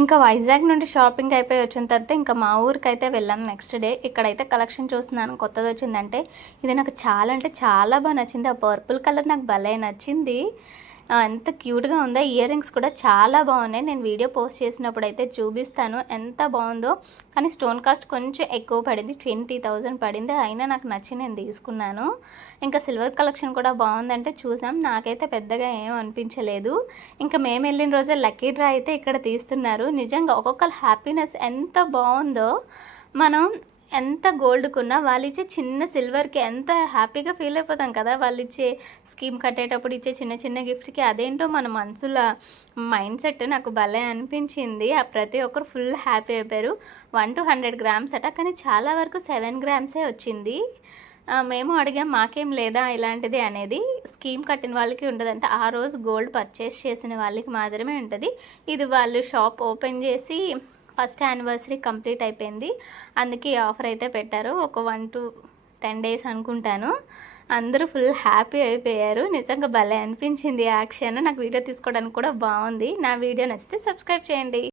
ఇంకా వైజాగ్ నుండి షాపింగ్ అయిపోయి వచ్చిన తర్వాత ఇంకా మా ఊరికైతే వెళ్ళాం నెక్స్ట్ డే. ఇక్కడైతే కలెక్షన్ చూస్తున్నాను కొత్తది వచ్చిందంటే. ఇది నాకు చాలా అంటే చాలా బాగా నచ్చింది. ఆ పర్పుల్ కలర్ నాకు భలే నచ్చింది. ఎంత క్యూట్గా ఉందో. ఇయర్ రింగ్స్ కూడా చాలా బాగున్నాయి. నేను వీడియో పోస్ట్ చేసినప్పుడు అయితే చూపిస్తాను ఎంత బాగుందో. కానీ స్టోన్ కాస్ట్ కొంచెం ఎక్కువ పడింది, 20,000 పడింది. అయినా నాకు నచ్చి నేను తీసుకున్నాను. ఇంకా సిల్వర్ కలెక్షన్ కూడా బాగుందంటే చూసాం. నాకైతే పెద్దగా ఏం అనిపించలేదు. ఇంకా మేము వెళ్ళిన రోజే లక్కీ డ్రా అయితే ఇక్కడ తీస్తున్నారు. నిజంగా ఒక్కొక్కరు హ్యాపీనెస్ ఎంత బాగుందో. మనం ఎంత గోల్డ్కున్నా వాళ్ళు ఇచ్చే చిన్న సిల్వర్కి ఎంత హ్యాపీగా ఫీల్ అయిపోతాం కదా. వాళ్ళు ఇచ్చే స్కీమ్ కట్టేటప్పుడు ఇచ్చే చిన్న చిన్న గిఫ్ట్కి అదేంటో మన మనసులో మైండ్ సెట్ నాకు భలే అనిపించింది. ఆ ప్రతి ఒక్కరు ఫుల్ హ్యాపీ అయిపోయారు. 1 to 100 grams అట, కానీ చాలా వరకు 7 grams వచ్చింది. మేము అడిగాం మాకేం లేదా ఇలాంటిది అనేది. స్కీమ్ కట్టిన వాళ్ళకి ఉండదంట. ఆ రోజు గోల్డ్ పర్చేస్ చేసిన వాళ్ళకి మాత్రమే ఉంటుంది. ఇది వాళ్ళు షాప్ ఓపెన్ చేసి ఫస్ట్ యానివర్సరీ కంప్లీట్ అయిపోయింది, అందుకే ఆఫర్ అయితే పెట్టారు. ఒక 1 to 10 days అనుకుంటాను. అందరూ ఫుల్ హ్యాపీ అయిపోయారు. నిజంగా భలే అనిపించింది యాక్షన్. నాకు వీడియో తీసుకోవడానికి కూడా బాగుంది. నా వీడియో నచ్చితే సబ్స్క్రైబ్ చేయండి.